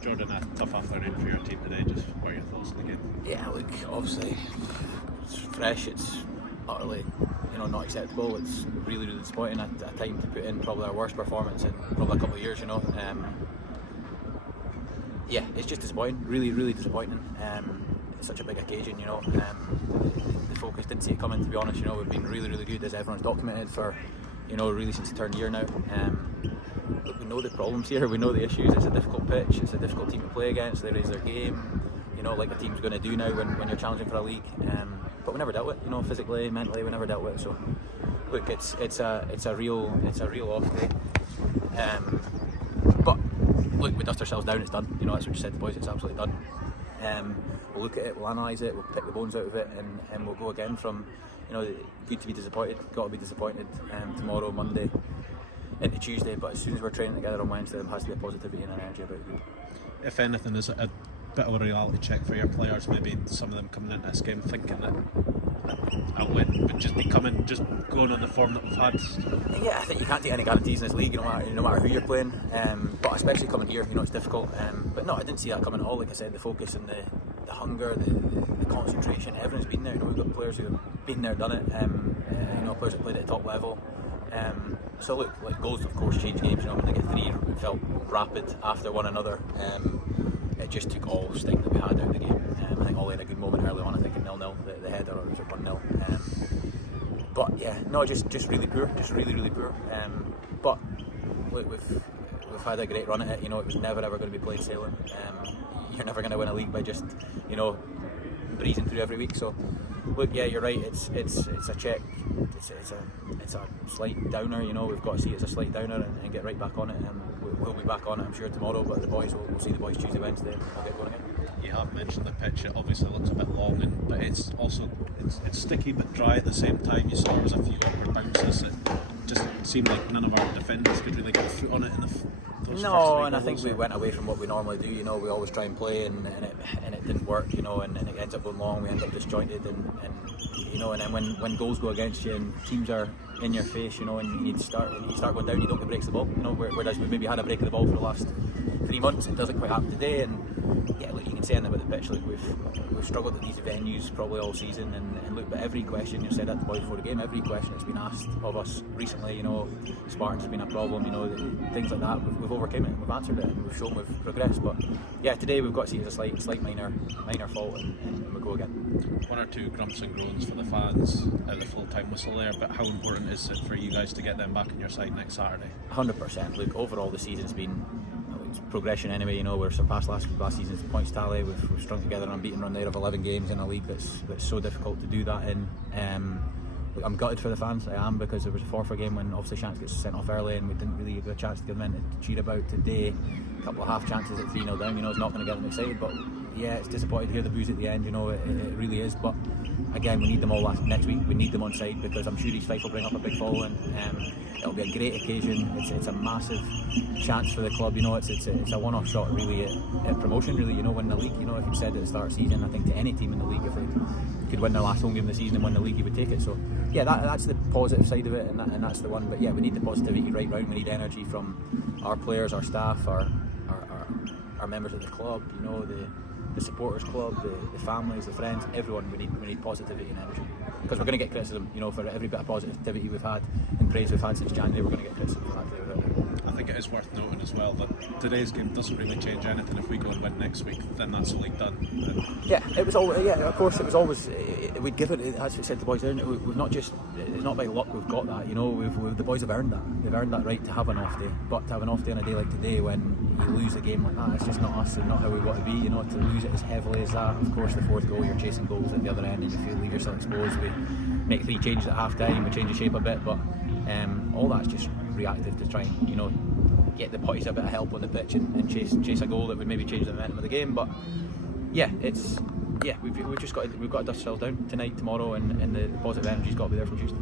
Jordon, a tough afternoon for your team today. Just what are your thoughts on the game? Yeah, look, obviously it's fresh, it's utterly not acceptable. It's really disappointing at a time to put in probably our worst performance in probably a couple of years. Yeah, it's just disappointing, really disappointing. It's such a big occasion, the focus didn't see it coming, to be honest. We've been really good, as everyone's documented, for really since the turn of year now. Look, we know the problems here, we know the issues. It's a difficult pitch, it's a difficult team to play against. They raise their game, like a team's going to do now when you're challenging for a league. But we never dealt with it, physically, mentally, we never dealt with it. So look, it's a real off day. But look, we dust ourselves down, it's done. That's what you said to the boys, it's absolutely done. We'll look at it, we'll analyse it, we'll pick the bones out of it, and we'll go again from, good to be disappointed, got to be disappointed tomorrow, Monday, into Tuesday. But as soon as we're training together on Wednesday, there has to be a positivity and an energy about it. If anything, is it a bit of a reality check for your players? Maybe some of them coming into this game thinking that a win would just be coming, just going on the form that we've had. Yeah, I think you can't take any guarantees in this league, no matter who you're playing. But especially coming here, it's difficult. But no, I didn't see that coming at all. Like I said, the focus and the hunger, the concentration, everyone's been there. We've got players who have been there, done it. Players that played at the top level. So look, like goals of course change games. When they get three, it felt rapid after one another. It just took all sting that we had out of the game. I think Ollie had a good moment early on. I think at 0-0, the header, or was it 1-0? But yeah, no, just really poor, just really poor. But look, we've had a great run at it. It was never ever going to be plain sailing. You're never going to win a league by just breezing through every week. So look, yeah, you're right. It's a check. It's a slight downer. We've got to see it as a slight downer and get right back on it. We'll be back on it, I'm sure, tomorrow. But the boys, we'll see the boys Tuesday, Wednesday, and we'll get going again. You have mentioned the pitch. It obviously looks a bit long, but it's also it's sticky but dry at the same time. You saw there was a few awkward bounces. It just seemed like none of our defenders could really get a foot on it in those No, and I think we went away from what we normally do. We always try and play, and it didn't work. And it ends up going long. We end up disjointed, and then when goals go against you and teams are in your face, and you need to start going down, you don't get breaks the ball. Whereas we maybe had a break of the ball for the last 3 months, it doesn't quite happen today. And yeah, look, you can say anything about the pitch. Like we've struggled at these venues probably all season, and look, but every question, you said that to the boys before the game, every question that's been asked of us recently, Spartans has been a problem, things like that. We've overcome it, and we've answered it, and we've shown we've progressed. But yeah, today we've got to see it as a slight minor fault, and we go again. One or two grumps and groans for the fans at the full-time whistle there, but how important is it for you guys to get them back on your side next Saturday? 100%. Look, overall the season's been progression anyway. We're surpassed last season's points tally. We've strung together an unbeaten run there of 11 games in a league that's so difficult to do that in. Look, I'm gutted for the fans, I am, because there was a forfeit game when obviously Chance gets sent off early and we didn't really get a chance to give them in to cheer about. Today, a couple of half chances at 3-0 down, it's not going to get them excited, but yeah, it's disappointing to hear the boos at the end, it really is. But again, we need them all next week. We need them on side, because I'm sure East Fife will bring up a big following. It'll be a great occasion. It's a massive chance for the club. It's a one-off shot really at promotion. Really, winning the league. If you said at the start of the season, I think to any team in the league, if they could win their last home game of the season and win the league, you would take it. So yeah, that's the positive side of it, and that's the one. But yeah, we need the positivity right round. We need energy from our players, our staff, our members of the club. The supporters club, the families, the friends, everyone. We need positivity and energy, because we're going to get criticism. For every bit of positivity we've had and praise we've had since January, we're going to get criticism for that today. I think it is worth noting as well that today's game doesn't really change anything. If we go and win next week, then that's the league done. Yeah, it was always. Yeah, of course, it was always. We'd give it. As we said to the boys, we've not just. It's not by luck we've got that. The boys have earned that. They've earned that right to have an off day. But to have an off day on a day like today, when you lose a game like that, it's just not us and not how we want to be. To lose it as heavily as that. Of course, the fourth goal, you're chasing goals at the other end, and you leave yourself exposed. We make 3 changes at half time. We change the shape a bit, but all that's just reactive to try and get the boys a bit of help on the pitch and chase a goal that would maybe change the momentum of the game. But yeah, we've got to dust ourselves down tonight, tomorrow, and the positive energy's got to be there from Tuesday.